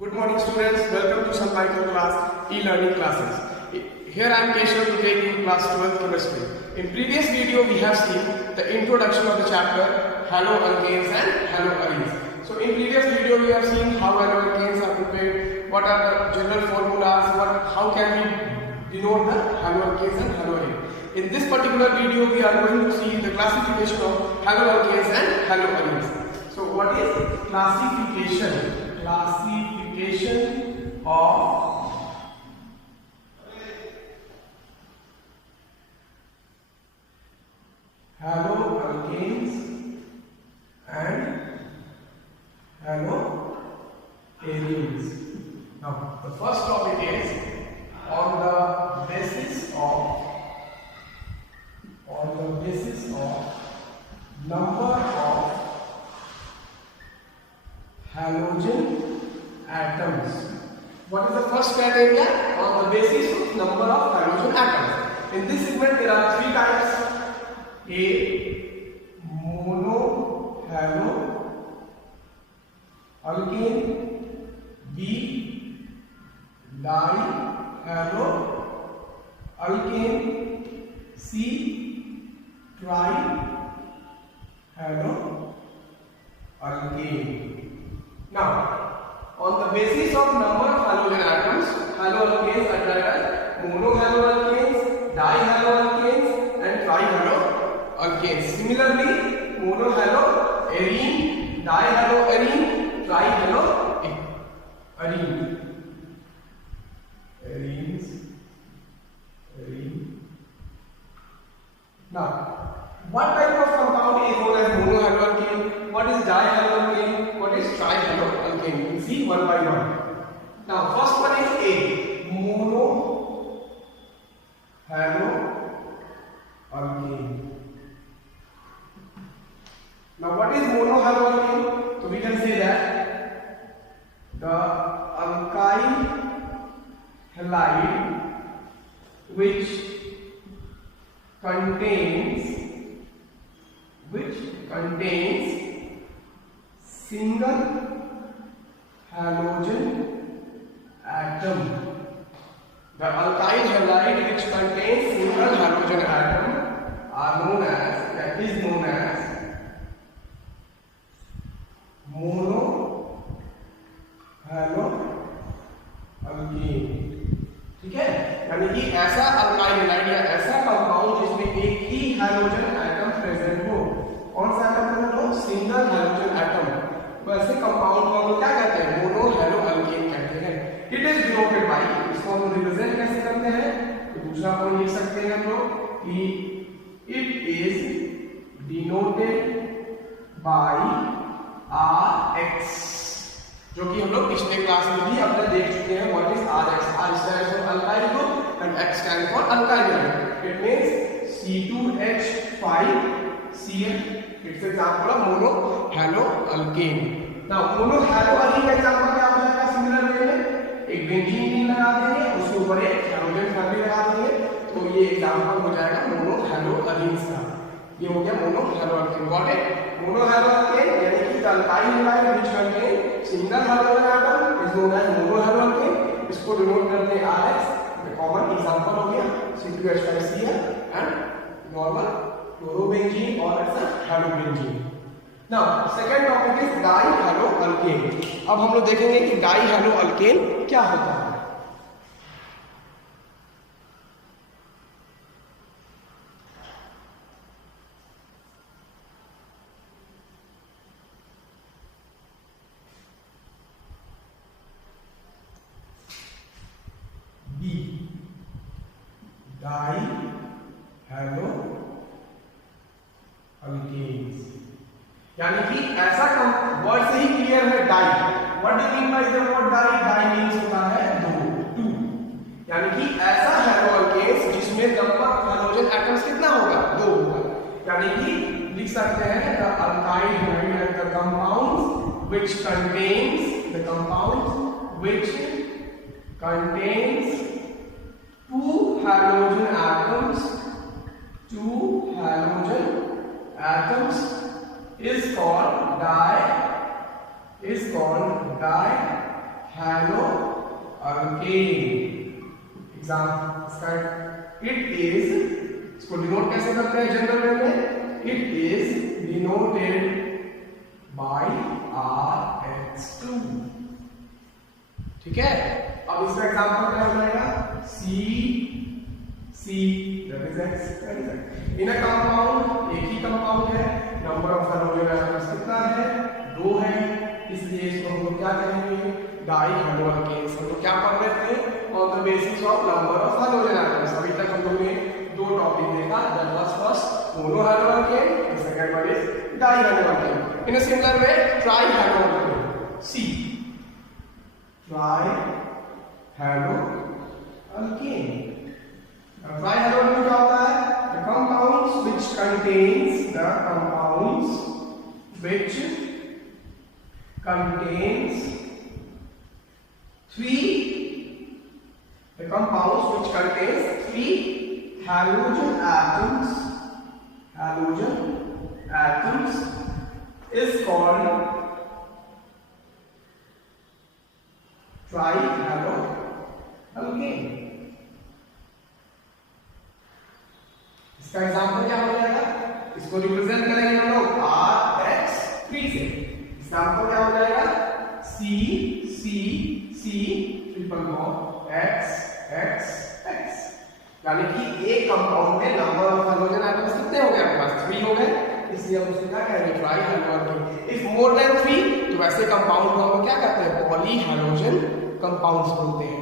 Good morning students, welcome to Sunlight class e-learning classes. Here I am Keshav to take you class 12 chemistry. In previous video we have seen the introduction of the chapter haloalkanes and haloarenes. So in previous video we have seen how haloalkanes are prepared, what are the general formulas, how can we denote the haloalkanes and haloarenes. In this particular video we are going to see the classification of haloalkanes and haloarenes. So what is classification? Classification of haloalkanes and haloarenes. Now the first topic is on the basis of number of halogen atoms. What is the first criteria? On the basis of number of halogen atoms. In this segment there are three types: A, mono haloalkane; B, dihaloalkane; C, trihaloalkane. Now, on the basis of number of halogen atoms, haloalkanes are derived as monohaloalkanes, dihaloalkanes, and trihaloalkanes. Similarly, monohaloarene, dihaloarene, trihaloarene. Now, what type of compound is known as monohaloalkane? What is dihaloalkane? What is trihaloalkane? We'll see one by one. Now, first one is A, monohaloalkane. Now, what is monohaloalkane? So we can say that the alkyl halide which contains single halogen atom. The alkyl halide which contains single halogen atom is known as monohaloalkane. ठीक है, यानी कि ऐसा alkyl halide या ऐसा कंपाउंड जिसमें एक ही hydrogen atom present हो. कौन सा एटम प्रेजेंट हो? Single hydrogen atom. तो ऐसे कंपाउंड को हम क्या कहते हैं? मोनोहैलोअल्केन कहते हैं. इट इज डिनोटेड बाय, इसको हम रिप्रेजेंट कैसे करते हैं? तो दूसरा पॉइंट लिख सकते हैं हम लोग कि it is denoted by Rx, जो कि हम लोग पिछले क्लास में भी अपने देख चुके हैं. What is Rx? R stands for alkyl group and X stands for alkyl group. It means C2H5Cl. It's example of monohaloalkane. Now monohaloalkane का एग्जांपल क्या हो जाएगा? सिमिलर वे में एक बेंजीन रिंग लगा देंगे, उसके ऊपर एक हाइड्रोजन फैमिली लगा देंगे, तो ये एग्जांपल हो जाएगा मोनोहैलोअरेन्स का. ये हो गया मोनोहैलोअल्केन. Got it? मोनोहैलोअल्केन यानी कि alkyl halide which contain single hydrogen atom is known as monohaloalkane. इसको डिनोट करते हैं Rx. कॉमन एग्जांपल हो गया C2H5Cl एंड नॉर्मल क्लोरोबेंजीन और ऐसा halobenzene. Now second topic is dihaloalkane. अब हम लोग देखेंगे कि डाइहैलोअल्केन क्या होता है. डाइहैलोअल्केन्स यानी कि ऐसा वर्ड से ही क्लियर है. Die, what do mean by the word die? Die means होता है टू. यानी कि ऐसा हैलोअल्केन्स जिसमें नंबर ऑफ हाइड्रोजन एटम्स कितना होगा? 2 होगा. यानी कि लिख सकते हैं the alkyl halide and the compounds which contains two halogen atoms is called dihaloalkane. Hello alkane. Exam इसका इट इज, इसको डिनोट कैसे करते हैं जनरल वे में? It is denoted by RX2। ठीक है, अब इसका एग्जांपल क्या हो जाएगा? C that is X। In a compound, एक ही कंपाउंड है, नंबर ऑफ हेलोजन एटम्स कितना है? 2 है, इसलिए इसको हम लोग क्या कहेंगे? Di halo alkanes. हम लोग क्या पढ़ रहे थे? On the basis of number of halogen atoms. अभी तक हम लोग ने 2 टॉपिक देखा, that was first mono halo alkane, the second one is di halo alkane. In a similar way tri halo alkane, C tri halo alkane. Tri halo alkane क्या होता है? The compounds which contains the compounds which contains three halogen atoms is called trihaloalkane। इसका एग्जांपल क्या हो जाएगा? इसको रिप्रेजेंट करेंगे हम लोग RX3 से। एग्जांपल क्या हो जाएगा? C triple bond X। यानी कि एक कंपाउंड में नंबर ऑफ हेलोजन एटम्स कितने हो गए? आपके पास 3 हो गए, इसलिए हम उसको क्या कहेंगे? Try halogen. If more than 3 तो वैसे कंपाउंड को हम क्या कहते हैं? पॉली हेलोजन कंपाउंड्स बोलते हैं।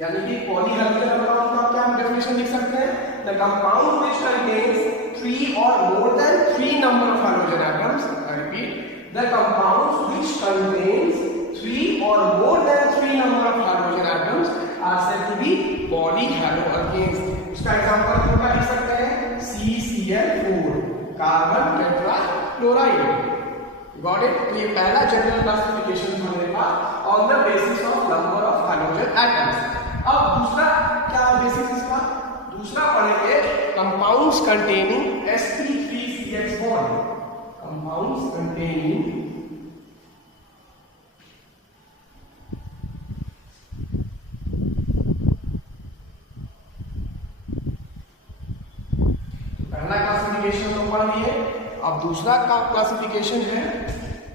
यानी कि पॉली हेलोजन कंपाउंड का क्या हम डेफिनेशन लिख सकते हैं? The compound which contains 3 or more than 3 number of halogen atoms। I repeat, the compounds which contains 3 or more than 3 number of halogen atoms are said to be polyhaloalkanes। इसका एग्जांपल हम क्या लिख सकते हैं? CCl4 carbon tetrachloride. Got it? तो ये पहला general classification था मेरे pass on the basis of number of halogen atoms. अब दूसरा क्या बेसिस इसका? दूसरा पढ़ेंगे compounds containing sp3CH bond. Compounds containing पहला क्लासिफिकेशन तो पढ़ लिए, अब दूसरा का क्लासिफिकेशन है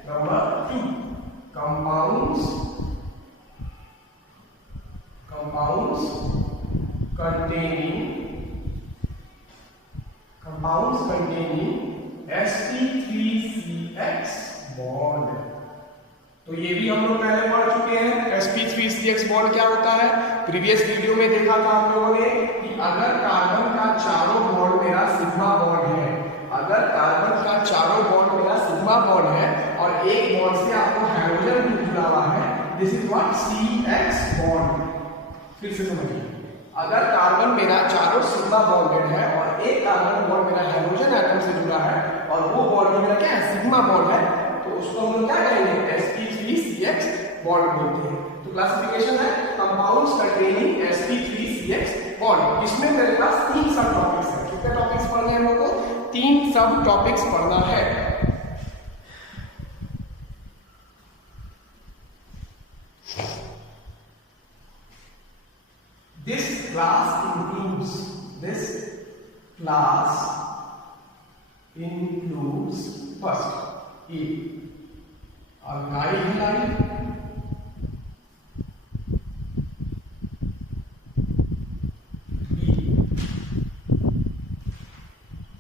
नंबर 2, कंपाउंड्स containing sp3CH बॉन्ड। तो ये भी हम लोग पहले पढ़ चुके हैं। sp3CH बॉन्ड क्या होता है? प्रीवियस वीडियो में देखा था हम लोगों ने कि अगर कार्बन का चारों बॉन्ड मेरा सिग्मा बॉन्ड है, अगर कार्बन का चारों बॉन्ड मेरा सिग्मा बॉन्ड है और एक बॉन्ड से आपको हाइड्रोजन भी जुड़ा हुआ है, this is what? CX bond. फिर से समझिए, अगर कार्बन मेरा चारों सिग्मा बॉन्डेड है और एक कार्बन बॉन्ड मेरा हाइड्रोजन एटम से जुड़ा है और वो बॉन्ड मेरा क्या है? सिग्मा बॉन्ड है, तो उसको हम लोग क्या कहेंगे? sp3CH बॉन्ड बोलते हैं। तो क्लासिफिकेशन है कंपाउंड्स कंटेनिंग sp3CH बॉन्ड। इसमें मेरे पास 3 सब टॉपिक्स हैं। कितने टॉपिक्स पढ़ने हैं हम लोग को? 3 सब टॉपिक्स पढ़ना है। This class includes first A, alkyl halide, B,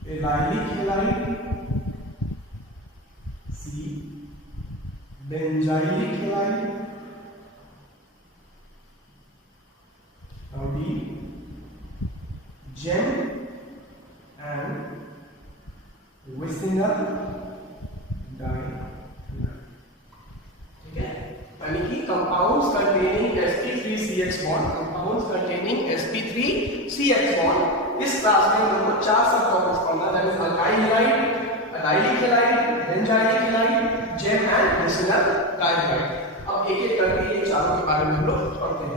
allylic halide, C, benzylic halide, D, Gem and Wiesener dihalide। ठीक है, यानी कि compounds containing sp3CH bond, compounds containing sp3CH bond. इस क्लास में हम लोग 4 सब टॉपिक्स पढ़ना, that is alkyl halide, allylic halide, benzylic halide, Gem and Wiesener dihalide। अब एक-एक करके ये चारों के बारे में हम लोग पढ़ते हैं।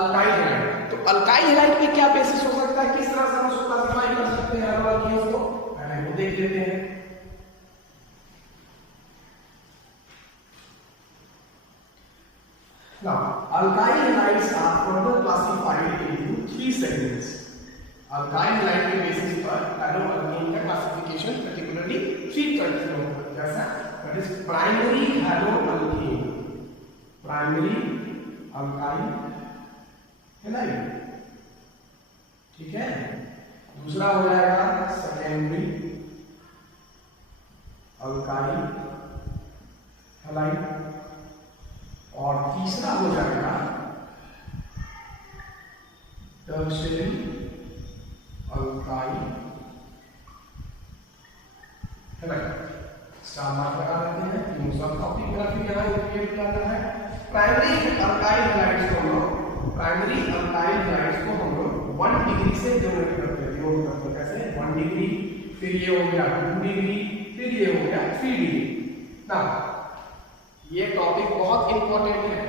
अल्काइल हैलाइड, तो अल्काइल हैलाइड पे क्या बेसिस हो सकता है? किस तरह से हम उसको क्लासिफाई कर सकते हैं हेलोअल्केन्स को? पहले वो देख लेते हैं। Now, alkyl halides are further classified into 3 segments. Alkyl halide के बेसिस पर हैलो अल्कीन का क्लासिफिकेशन पर्टिकुलरली 3 टाइप्स में होता है. जैसा that is primary hello alkyne, primary alkyl halide, ठीक है. दूसरा हो जाएगा सेकेंडरी अल्काइल हैलाइड, और तीसरा हो जाएगा tertiary alkyl halide. Star mark लगा देते हैं कि सब टॉपिक मेरा फिर यहाँ इंक्लूड करना है. प्राइमरी अल्काइल हैलाइड्स को हम लोग, प्राइमरी अल्काइल हैलाइड्स को हम लोग 1 डिग्री से जनरेट करते हैं. नोट करते हैं कैसे, 1 डिग्री, फिर ये हो गया 2 डिग्री, फिर ये हो गया 3 डिग्री. ना ये टॉपिक बहुत इंपॉर्टेंट है.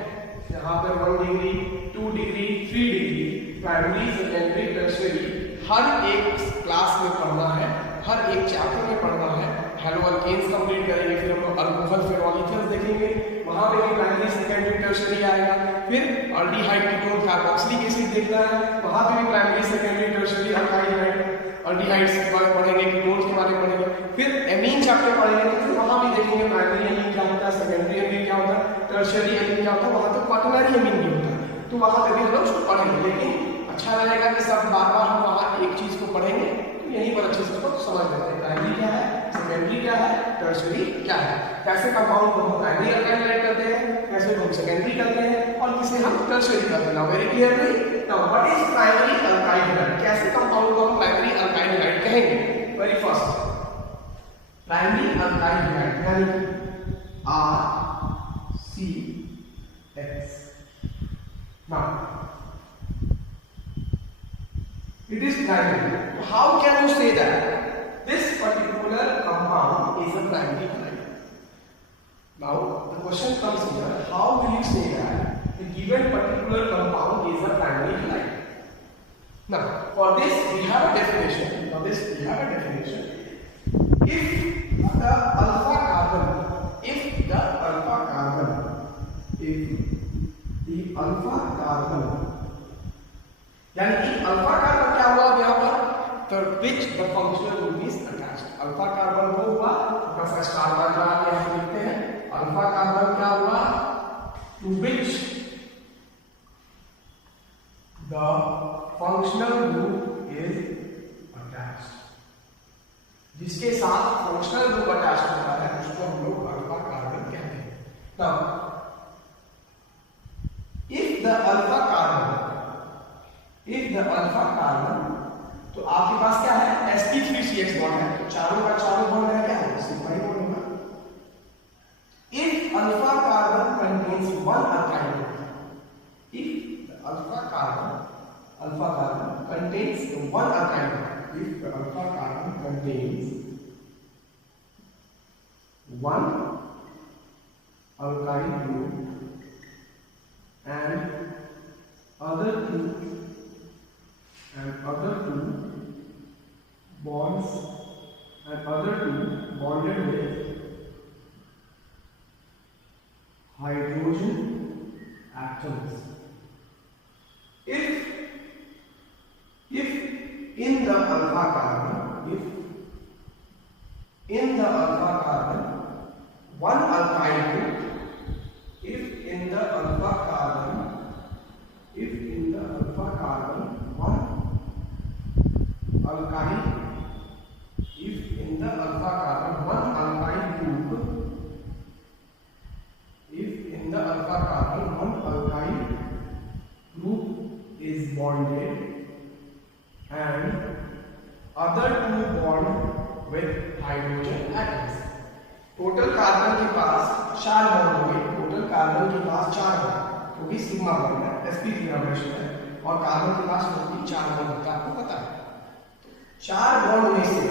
यहाँ पर 1 degree, 2 degree, 3 degree, primary, secondary, tertiary हर एक क्लास में पढ़ना है, हर एक चैप्टर में पढ़ना है. हेलो अल्केन्स कंप्लीट करेंगे, फिर हम लोग अल्कोहल फेनोलिकल्स देखेंगे, वहां पे भी प्राइमरी, सेकेंडरी, टर्शियरी आएगा. फिर अल्डिहाइड, कीटोन, कार्बोक्सिलिक एसिड देखना है, वहां पे भी primary, secondary, tertiary, alkyl halide, aldehydes के बारे में पढ़ेंगे, कीटोन्स के बारे में पढ़ेंगे. फिर एमीन चैप्टर पढ़ेंगे तो फिर वहां भी देखेंगे प्राइमरी एमीन क्या होता है, सेकेंडरी एमीन क्या होता है, टर्शियरी एमीन क्या होता है, वहां तो क्वाटरनरी एमीन भी होता है. तो वहां पे भी हम लोग पढ़ेंगे. लेकिन अच्छा रहेगा कि सब बार-बार हम वहां एक चीज को पढ़ेंगे तो यहीं पर अच्छे से तो समझ लेते हैं प्राइमरी क्या है, सेकेंडरी क्या है, टर्शियरी क्या है, कैसे कंपाउंड को हम प्राइमरी अल्काइल हैलाइड करते हैं, कैसे हम सेकेंडरी करते हैं, और किसे हम टर्शियरी करते हैं. Now very clearly, now what is primary alkyl halide, कैसे कंपाउंड को हम प्राइमरी अल्काइल हैलाइड कहेंगे. Very first, primary alkyl halide यानी RCX. Now it is primary. How can you say that this particular compound is a primary halide? Now the question comes here, how will you say that the given particular compound is a primary halide? Now for this we have a definition. If the alpha carbon यानी कि alpha carbon क्या हुआ अब यहाँ पर, तो विच the functional group is attached. Alpha carbon वो हुआ, थोड़ा सा स्टार मार्क लगा के यहाँ लिखते हैं. अल्फा कार्बन क्या हुआ, to which the functional group is attached, जिसके साथ फंक्शनल ग्रुप अटैच होता है उसको हम लोग अल्फा कार्बन कहते हैं. Now if the alpha carbon, तो आपके पास क्या है, sp3CH बॉन्ड है, तो चारों का चारों बॉन्ड है क्या है, सिग्मा ही बॉन्ड होगा. If alpha carbon contains 1 alkyl group, if the alpha carbon contains 1 alkyl group, if the alpha carbon contains 1 alkyl group and other two bonds and other two bonded with hydrogen atoms. If in the alpha carbon, one alkyl group, if in the alpha carbon one alkyl, if in the alpha carbon one alkyl group, if in the alpha carbon one alkyl group is bonded and other two bond with hydrogen atoms. Total carbon के पास 4 बॉन्ड होंगे, total carbon के पास 4 बॉन्ड, क्योंकि sigma bond है, sp3 combination है, और कार्बन के पास टोटल 4 बॉन्ड होता है, आपको पता है. 4 बॉन्ड में से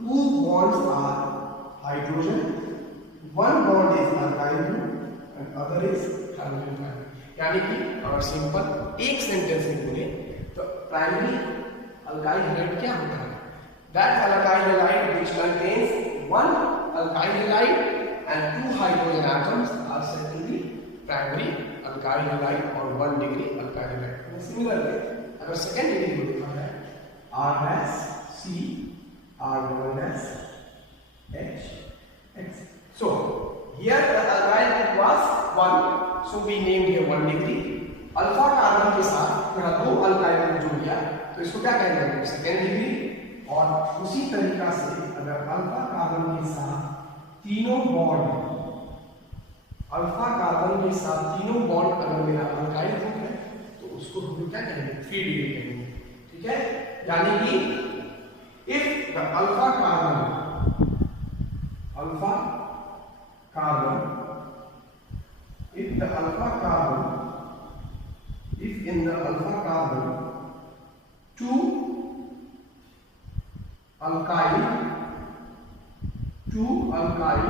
2 bonds are hydrogen, 1 bond is alkyl group and other is hydrogen bond. यानी कि अगर सिंपल एक सेंटेंस में बोले तो प्राइमरी अल्काइल हैलाइड क्या होता है, that alkyl halide which contains 1 alkyl halide and 2 hydrogen atoms are said to be primary alkyl alkyl halide और 1 डिग्री अल्काइल हैलाइड। सिमिलरली अगर सेकेंड डिग्री को देखा जाए R-C-R-H-X. So here the alkyl group was 1, so we named here 1 degree. Alpha carbon के साथ मेरा 2 alkyl group जुड़ गया तो इसको क्या कहेंगे, सेकेंड डिग्री। और उसी तरीका से अगर अल्फा कार्बन के साथ तीनों बॉन्ड, अल्फा कार्बन के साथ तीनों बॉन्ड अगर मेरा अल्काइल ग्रुप है तो उसको हम क्या कहेंगे, 3 डिग्री कहेंगे। ठीक है, यानी कि if the alpha carbon if in the alpha carbon 2 alkyl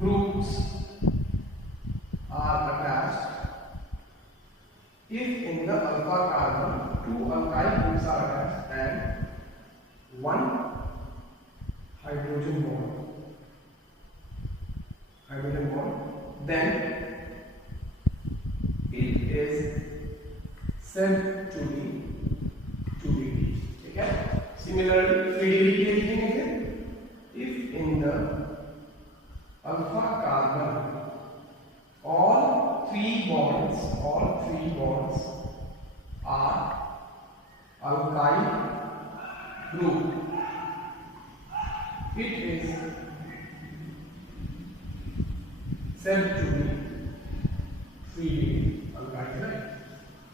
groups are attached, if in the alpha carbon 2 alkyl groups are attached and 1 hydrogen bond, then it is said to be 2 degree. ठीक है, similarly 3 degree के लिए लिखेंगे, if in the alpha carbon all three bonds are alkyl group, it is said to be 3 degree alkyl halide.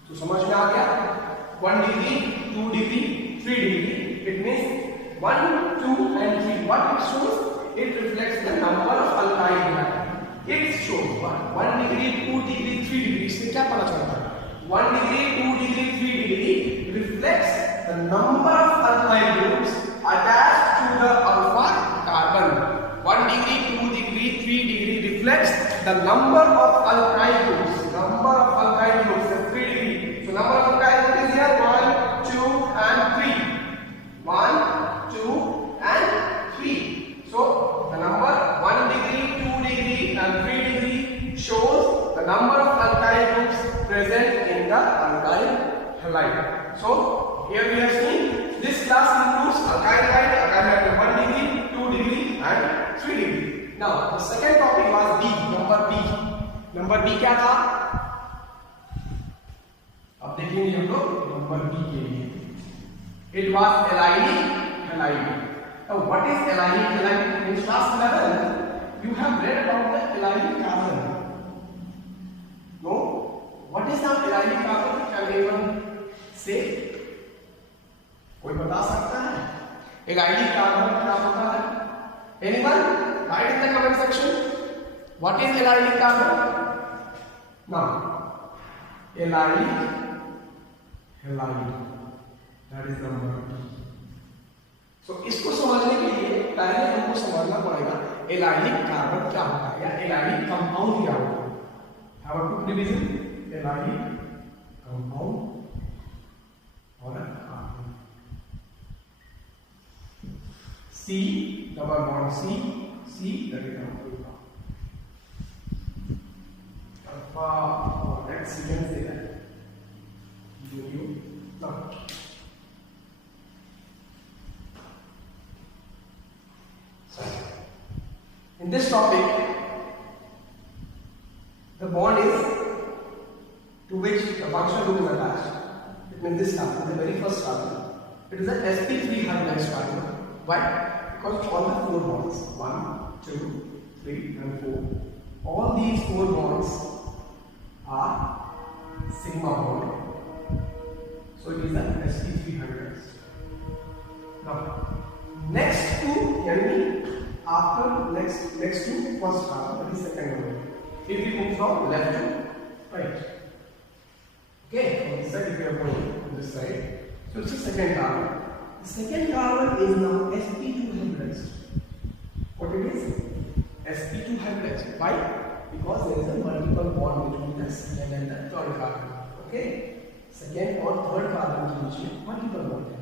तो समझ में आ गया, 1 degree, 2 degree, 3 degree, it means 1, 2 and 3. What it shows? It reflects the number of alkyl halide. It shows 1 degree, 2 degree, 3 degree. इससे क्या पता चलता है? 1 degree, 2 degree, 3 degree reflects the number of alkyl groups attached to the alpha carbon. 1 degree, 2 degree, 3 degree reflects the number of alkyl groups. Number of alkyl groups is 3 degree. So number of alkyl groups is here 1, 2 and 3. 1, 2 and 3. So the number 1 degree, 2 degree and 3 degree shows the number of alkyl groups present in the alkyl halide. So here we have seen this class includes alkyl halide 1 degree, 2 degree and 3 degree. Now the second topic was B, number B. Number B क्या था? अब देखेंगे हम लोग number B के लिए। It was allylic halide. Now what is allylic halide? In class 11 you have read about the allylic carbon. No? What is the allylic carbon? Can anyone say? कोई बता सकता है? allylic carbon क्या होता है? Anyone? Write in the comment section. What is allylic carbon? Now, allylic halide. That is number 2. So इसको समझने के लिए पहले हमको समझना पड़ेगा allylic carbon क्या होता है या allylic compound क्या होता है. Have a quick revision. Allylic compound और carbon. C double bond C that is number 2. Alpha or X you can say that. Now in this topic the bond is to which the functional group is attached. It means this carbon, the very first carbon, it is an sp3 hybridized carbon. Why? Because all the 4 bonds 1, 2, 3 and 4, all these 4 bonds are sigma bond. So it is an sp3 hybridized. Now next to after next to first carbon, that is second one. If we move from left to right, okay, on this side if we are going on this side, so it's the second carbon. The second carbon is now sp2 hybridized. What it is? sp2 hybridized. Why? Because there is a multiple bond between the second and the third carbon. Okay, second और third carbon के बीच में multiple bond है.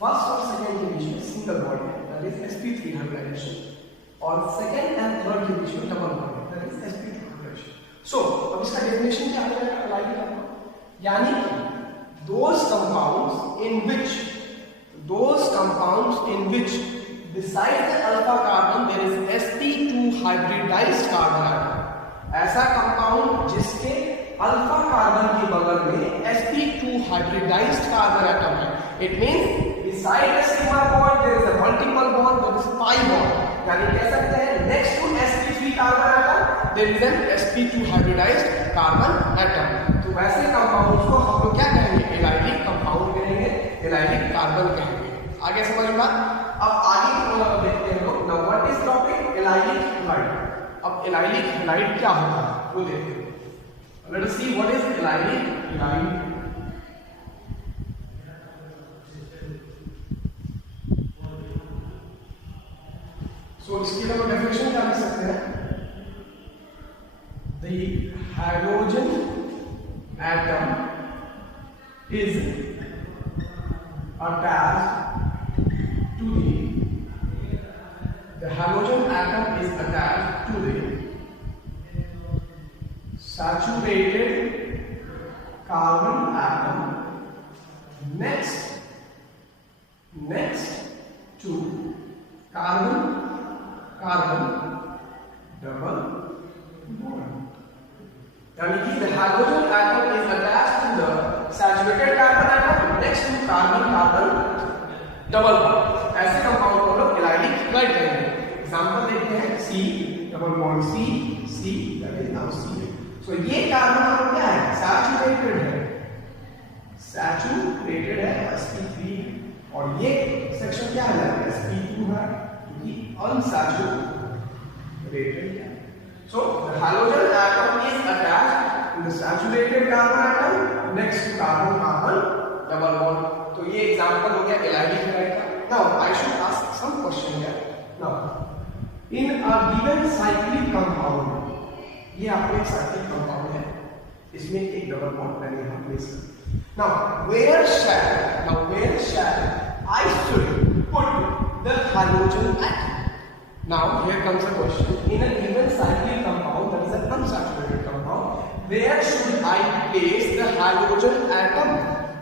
First और second के बीच में single bond है, that is sp3 hybridization. और second and third के बीच में double bond है, that is sp2 hybridization. सो अब इसका डेफिनेशन क्या हो जाएगा एलाइलिक कार्बन, यानी those compounds in which besides the alpha carbon there is sp2 hybridized carbon atom, ऐसा कंपाउंड जिसके अल्फा कार्बन के बगल में sp2 hybridized carbon atom है. It means beside the sigma bond there is a multiple bond, that is pi bond. यानी कह सकते हैं next to sp3 carbon atom there is an sp2 hybridized carbon atom. तो वैसे कंपाउंड्स को हम लोग क्या कहेंगे, एलाइलिक कंपाउंड कहेंगे, एलाइलिक कार्बन कहेंगे. आगे समझ में. अब आगे देखते हैं लोग. Now what is topic allylic halide. अब एलाइलिक हैलाइड क्या होता है वो देखते हैं. Let us see what is allylic halide. So इसके लिए हम डेफिनेशन क्या लिख सकते हैं. The hydrogen atom is attached to the halogen atom is attached to the saturated carbon atom next to carbon double bond. यानी कि the halogen atom is attached to the saturated carbon atom next to carbon double bond. ऐसे कंपाउंड को लोग allylic halide कहेंगे. एग्जांपल देखते हैं C double bond C that is now C. सो ये कार्बन अणु क्या है, सैचुरेटेड है sp3, और ये सेक्शन क्या है sp2 है, क्योंकि अनसैचुरेटेड है. So the halogen atom is attached to the saturated carbon atom next to carbon double bond. तो ये एग्जांपल हो गया एलाइलिक हैलाइड का. Now I should ask some question here. Now in a given cyclic compound, ये आपका एक cyclic compound है, इसमें एक double bond मैंने यहाँ प्लेस किया. Now where shall I should put the halogen atom? Now here comes a question. In a given cyclic compound, that is an unsaturated compound, where should I place the halogen atom?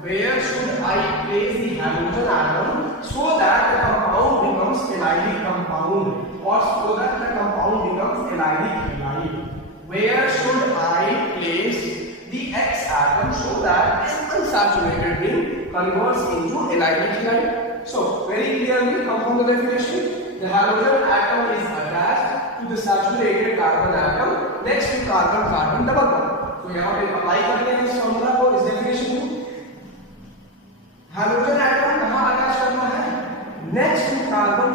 Where should I place the halogen atom so that the compound becomes allylic compound, or so that the compound becomes allylic halide? Where should I place the X atom so that this unsaturated ring converts into allylic halide? So very clearly come from the definition. The halogen atom is attached to the saturated carbon atom next to carbon double bond. तो यहाँ पे अप्लाई करते हैं इस फॉर्मूला को, इस डेफिनेशन को. Hydrogen atom कहाँ अटैच करना है, next to carbon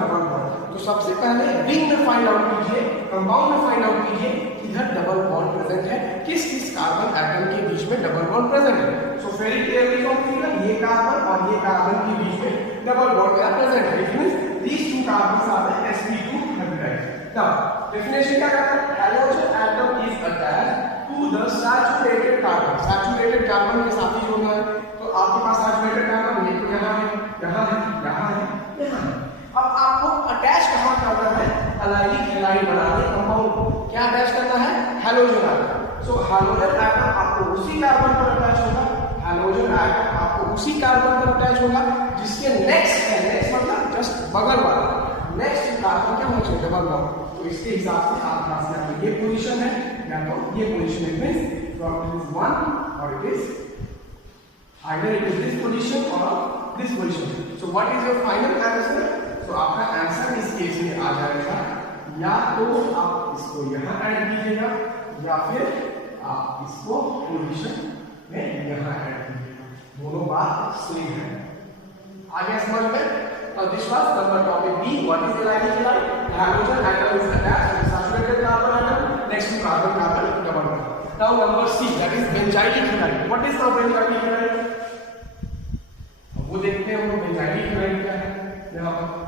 double bond. तो सबसे पहले रिंग में फाइंड आउट कीजिए, कंपाउंड में फाइंड आउट कीजिए किधर डबल बॉन्ड प्रेजेंट है, किस कार्बन एटम के बीच में डबल बॉन्ड प्रेजेंट है. So very clearly from figure ये कार्बन और ये कार्बन के बीच में डबल बॉन्ड प्रेजेंट है. It means these two carbons are the sp2 hybridized. Now definition क्या कहता है, halogen atom is attached to the saturated carbon. saturated carbon के साथ ही जोड़ना है. तो आपके पास saturated carbon ये तो यहाँ है, यहाँ है, यहाँ है, यहाँ है. अब आपको अटैच कहाँ करना है, एलाइलिक हैलाइड बनाने कंपाउंड क्या अटैच करना है, halogen atom. So halogen atom आपको उसी कार्बन पर अटैच होगा, halogen atom आपको उसी कार्बन पर अटैच होगा जिसके नेक्स्ट है, नेक्स्ट मतलब जस्ट बगल वाला, नेक्स्ट कार्बन क्या होना चाहिए, डबल बॉन्ड. तो इसके हिसाब से आप पास में ये पोजीशन है या तो ये पोजीशन है. मींस फ्रॉम दिस वन और it is either it is this position और this position. So what is your final answer. So आपका आंसर इस केस में आ जाएगा या तो आप इसको यहाँ ऐड कीजिएगा या फिर आप इसको पोजीशन में यहाँ ऐड कीजिएगा. दोनों बात सेम है. आगे समझ में. This was number topic B. What is allylic halide? Halogen atom is attached to the saturated carbon atom next to carbon double bond. Now number C, that is benzylic halide. What is now benzylic halide? वो देखते हैं हम लोग benzylic halide क्या है. यहाँ पर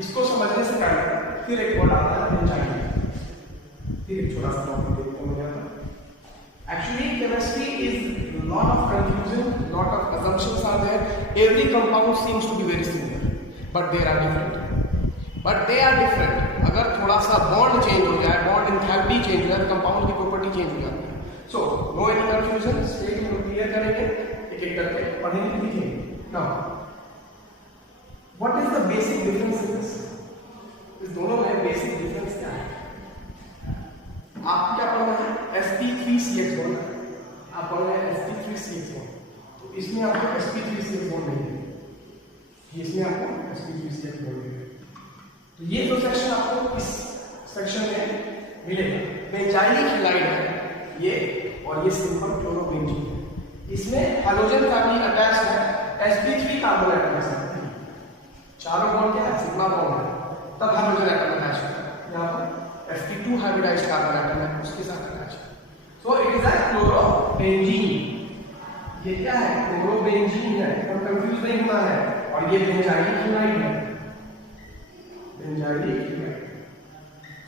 इसको समझने से पहले फिर एक वर्ड आता है बेंजाइलिक. ठीक है, छोटा सा टॉपिक देखते हैं यहाँ पर। Actually, chemistry is lot of confusion, lot of assumptions are there. Every compound seems to be very similar, but they are different. अगर थोड़ा सा बॉन्ड चेंज हो जाए, बॉन्ड एंथैल्पी चेंज हो जाए, कंपाउंड की प्रॉपर्टी चेंज हो जाती है। So, no any confusion. Stage में क्लियर करेंगे, एक-एक करके पढ़ेंगे, लिखेंगे। Now, what is the basic difference in this? इस दोनों में बेसिक डिफरेंस क्या है? आप क्या पढ़ना है? sp3CH बॉन्ड, आप पढ़ रहे हैं sp3CH बॉन्ड, तो इसमें आपको sp3CH बॉन्ड नहीं है, इसमें आपको sp3CH बॉन्ड नहीं है। तो ये दो सेक्शन आपको इस सेक्शन में मिलेगा। बेंजाइलिक हैलाइड है ये, और ये सिंपल क्लोरोबेंजीन है। इसमें हैलोजन फैमिली अटैच है sp3 कार्बन एटम के साथ, चारों बॉन्ड क्या है? सिग्मा बॉन्ड है, तब हैलोजन एटम अटैच है। यहाँ पर sp2 हाइब्रिडाइज्ड कार्बन एटम है, उसके साथ अटैच है। सो इट इज अ क्लोरोबेंजीन। ये क्या है? क्लोरोबेंजीन है, हम कंफ्यूज नहीं होना है। और ये बेंजाइलिक हैलाइड है, benzylic halide.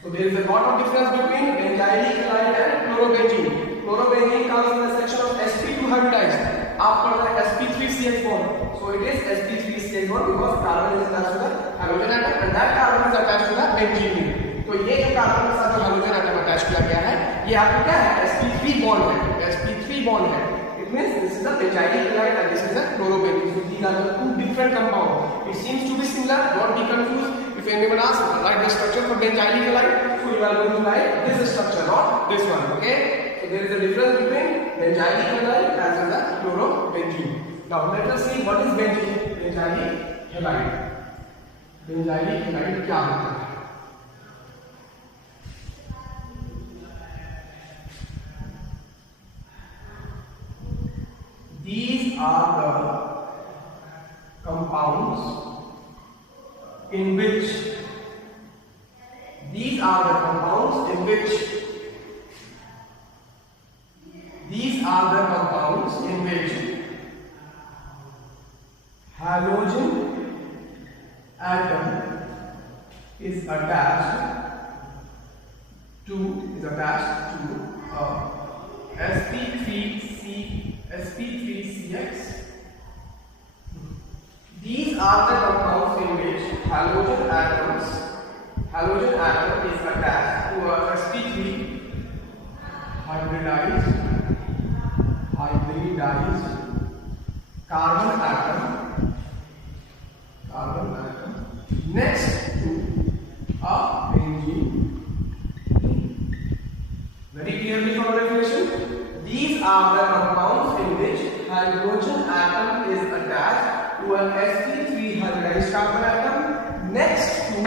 So there is a lot of difference between benzylic halide and chlorobenzene. Chlorobenzene comes in the section of sp2 hybridised, आप पढ़ रहे हैं sp3CH bond. So it is sp3CH bond because carbon is attached to the hydrogen atom and that carbon is attached to the benzene. तो ये जो कार्बन के साथ जो हाइड्रोजन एटम अटैच किया गया है, ये आपका क्या है? sp3 बॉन्ड है, sp3 बॉन्ड है। It means this is the benzylic halide and this is the chlorobenzene. So these are the two different compounds. It seems to be similar, don't be confused. If anyone asks, write the structure for benzylic halide, so you are going to write this structure, not this one. Okay? So there is a difference between benzylic halide as well as chlorobenzene. Now let us see what is benzylic halide. Benzylic halide क्या होता है? These are the compounds in which halogen atom is attached to sp3CX. These are the compounds in which halogen atom is attached to a sp3 hybridized carbon atom next to a benzene. Very clearly from the definition, these are the compounds in which hydrogen atom is attached to an sp3 hybridized carbon atom next to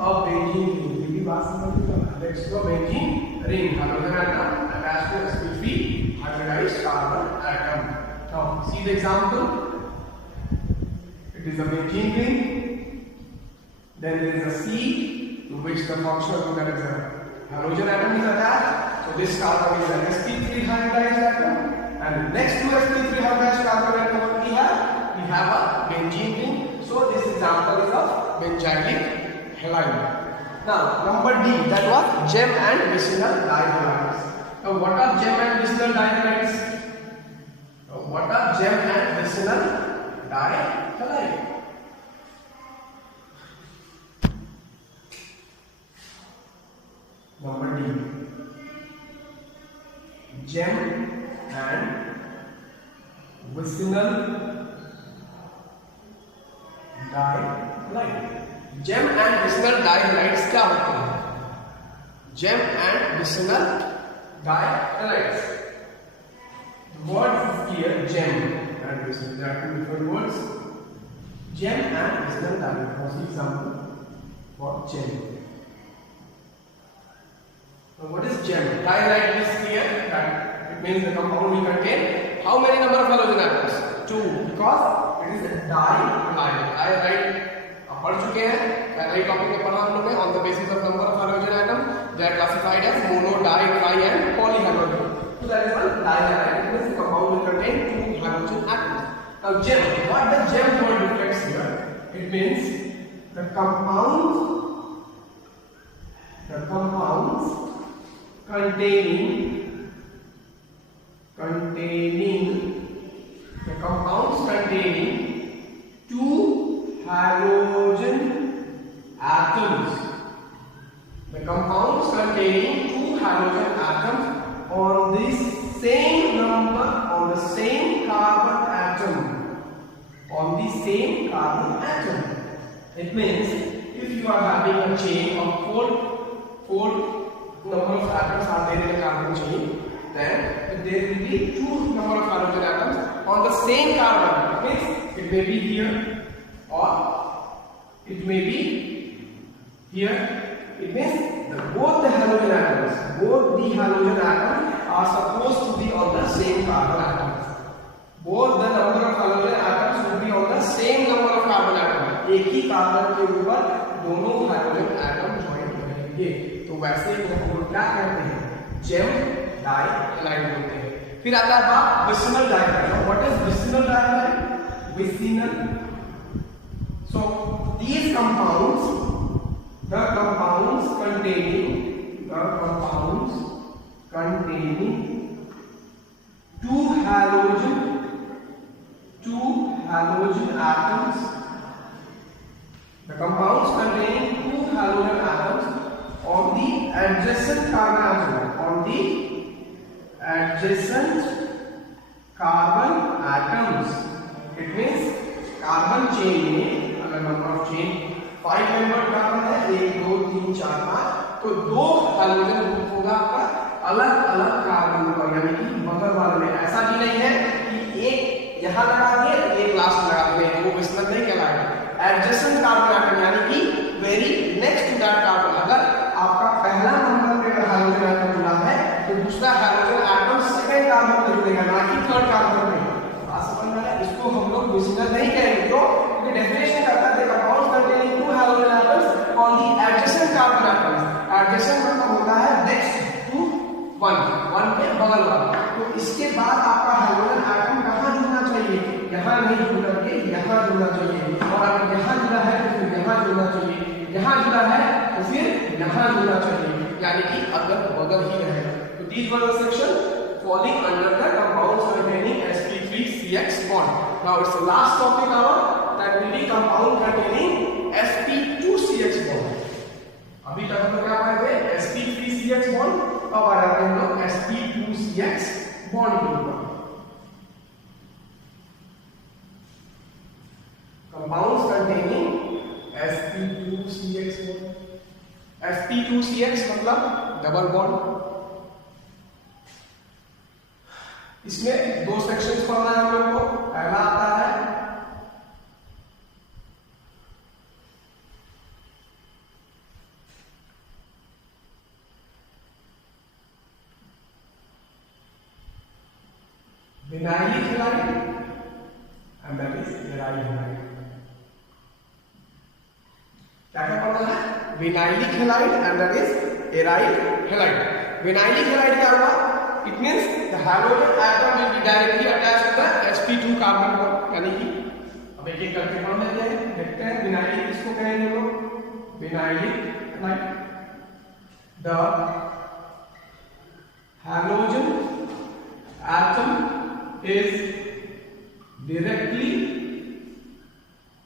a benzene ring. ये भी बात समझ लो, next to a benzene ring, hydrogen atom attached to sp3 hybridized carbon atom. Now see the example. It is a benzene ring. Then there is a C to which the functional group is a halogen atom is attached. So this carbon is an sp3 hybridized atom. And next to sp3 hybridized carbon atom, what we have a benzene ring. So this example is of benzylic halide. Now number D, that was gem and vicinal dihalides. Now what are gem and vicinal dihalides? Number D, gem and vicinal dihalide. Gem and vicinal dihalides क्या होते हैं? Gem and vicinal dihalides. The word is here, gem and vicinal. There are two different words. Gem and vicinal dihalides. For example, for gem. Now what is gem? Dihalide is clear that it means the compound will contain how many number of halogen atoms? 2, because it is a dihalide. Dihalide आप पढ़ चुके हैं, पहले टॉपिक में पढ़ा हम लोग ने, on the basis of number of halogen atom they are classified as mono, di, tri and polyhalogen. So that is one dihalide. It means the compound will contain 2 halogen atoms. Now gem, what the gem word reflects here? It means the compound the compounds containing two halogen atoms. The compounds containing two halogen atoms on the same number, on the same carbon atom. On the same carbon atom. It means if you are having a chain of four number of atoms are there in a carbon chain, then there will be two number of halogen atoms on the same carbon. It means it may be here or it may be here. It means both the halogen atoms are supposed to be on the same carbon atoms. Both the number of halogen atoms will be on the same number of carbon atoms. एक ही कार्बन के ऊपर दोनों hydrogen atom join करेंगे, तो वैसे को हम लोग क्या कहते हैं? जेम डाइहाइड बोलते हैं। फिर आता है बात विसिनल डाइहाइड। व्हाट इज विसिनल डाइहाइड? Vicinal, so these compounds, the compounds containing two halogen atoms, the compounds containing two halogen atoms on the adjacent carbon atom, on the adjacent carbon atoms. It means carbon chain में अगर number of chain 5 membered carbon है, 1 2 3 4 5, तो दो hydrogen group होगा आपका अलग अलग कार्बन पर, यानी कि बगल वाले में। ऐसा भी नहीं है कि एक यहाँ लगा दिए एक लास्ट लगा दिए, वो विसिनल नहीं कहलाएगा। एडजेसेंट कार्बन एटम यानी कि very next to that carbon, अगर आपका पहला नंबर पे हाइड्रोजन एटम जुड़ा है तो दूसरा हाइड्रोजन एटम सेकंड कार्बन पे जुड़ेगा, ना कि थर्ड कार्बन पे। बात समझ में आया? इसको हम लोग विसिनल नहीं कहेंगे, क्यों? क्योंकि डेफिनेशन करता है compounds containing two hydrogen atoms on the adjacent carbon atoms. Adjacent मतलब होता है नेक्स्ट टू वन के बगल वाला। तो इसके बाद आपका हाइड्रोजन एटम कहाँ जुड़ना चाहिए? यहाँ नहीं जुड़ करके यहाँ जुड़ना चाहिए, और अगर यहाँ जुड़ा है तो फिर यहाँ जुड़ना चाहिए, यहाँ जुड़ा है तो फिर यहाँ जुड़ना चाहिए, यानी कि अगर बगल ही रहेगा। तो these were the section falling under the compounds containing sp3CX bond. Now it's the last topic our that will be compound containing sp2CX bond. अभी तक हम लोग क्या पढ़े थे? sp3CX bond, अब आ जाते हैं हम लोग sp2CX bond के ऊपर। Compounds containing sp2CX bond. sp2CX मतलब डबल बॉन्ड। इसमें दो सेक्शंस पढ़ना है हम लोग को। पहला आता है vinylic halide and that is aryl halide. क्या क्या पढ़ना है? Vinylic halide and that is aryl halide. Vinylic halide क्या हुआ? It means the halogen atom will be directly attached to the sp2 carbon bond, यानी कि अब एक एक करके पढ़ लेते हैं, देखते हैं विनाइलिक किसको कहेंगे लोग? Vinylic halide, the halogen atom is directly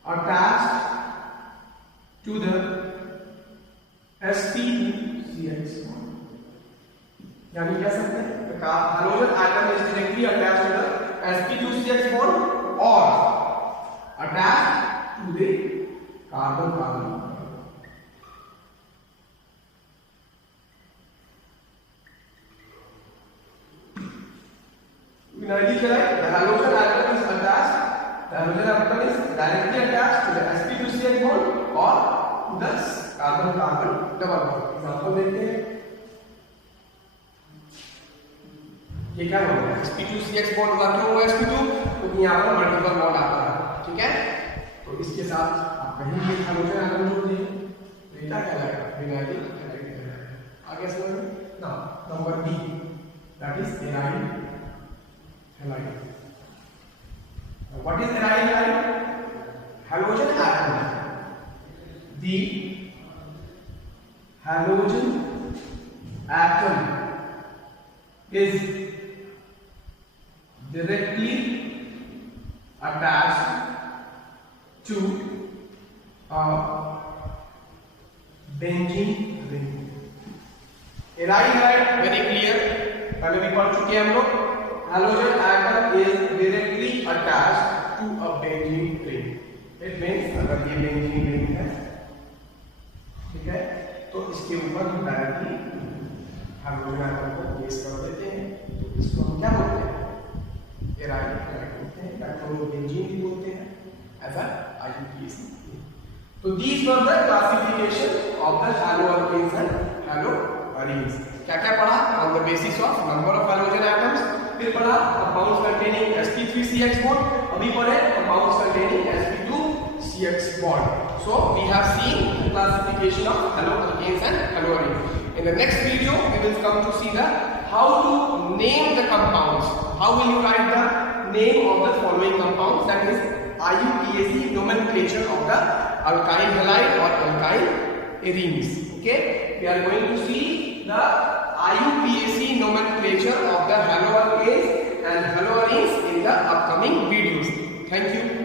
attached to the sp2CX bond, यानी कह सकते हैं halogen atom is directly attached to the sp2CX bond or attached to the carbon carbon. Vinylic halide, the halogen atom is attached, the halogen atom is directly attached to the sp2CX bond or to the carbon carbon double bond. Example देखते हैं। ये क्या होगा? sp2CX bond होगा। क्यों होगा sp2? क्योंकि यहाँ पर मल्टीपल बॉन्ड आता है, ठीक है? तो इसके साथ आप कहीं भी हाइड्रोजन एटम जोड़ दीजिए तो ये क्या कहलाएगा? विनाइलिक हैलाइड कहलाएगा। आगे समझ में? Now number B, that is aryl halide. What is aryl halide? Hydrogen atom, the halogen atom is directly attached to a benzene ring. Very clear. पहले भी पढ़ चुके हैं हम लोग. Halogen atom is directly attached to a benzene ring. It means अगर ये benzene ring है, ठीक है, तो इसके ऊपर हम डायरेक्टली हाइड्रोजन एटम को प्लेस कर देते हैं. तो इसको हम क्या बोलते हैं? एराइल बोलते हैं, या क्लोरोबेंजीन भी बोलते हैं, एज अ IUPAC. तो these were the classification of the haloalkanes and haloarenes. क्या क्या पढ़ा? On the basis of number of halogen atoms. फिर पढ़ा compounds containing sp3CX bond. अभी पढ़े compounds containing sp2CX bond. So we have seen the classification of haloalkanes and haloarenes. In the next video, we will come to see the how to name the compounds. How will you write the name of the following compounds? That is IUPAC nomenclature of the alkyl halide or alkyl arenes. Okay, we are going to see the IUPAC nomenclature of the haloalkanes and haloarenes in the upcoming videos. Thank you.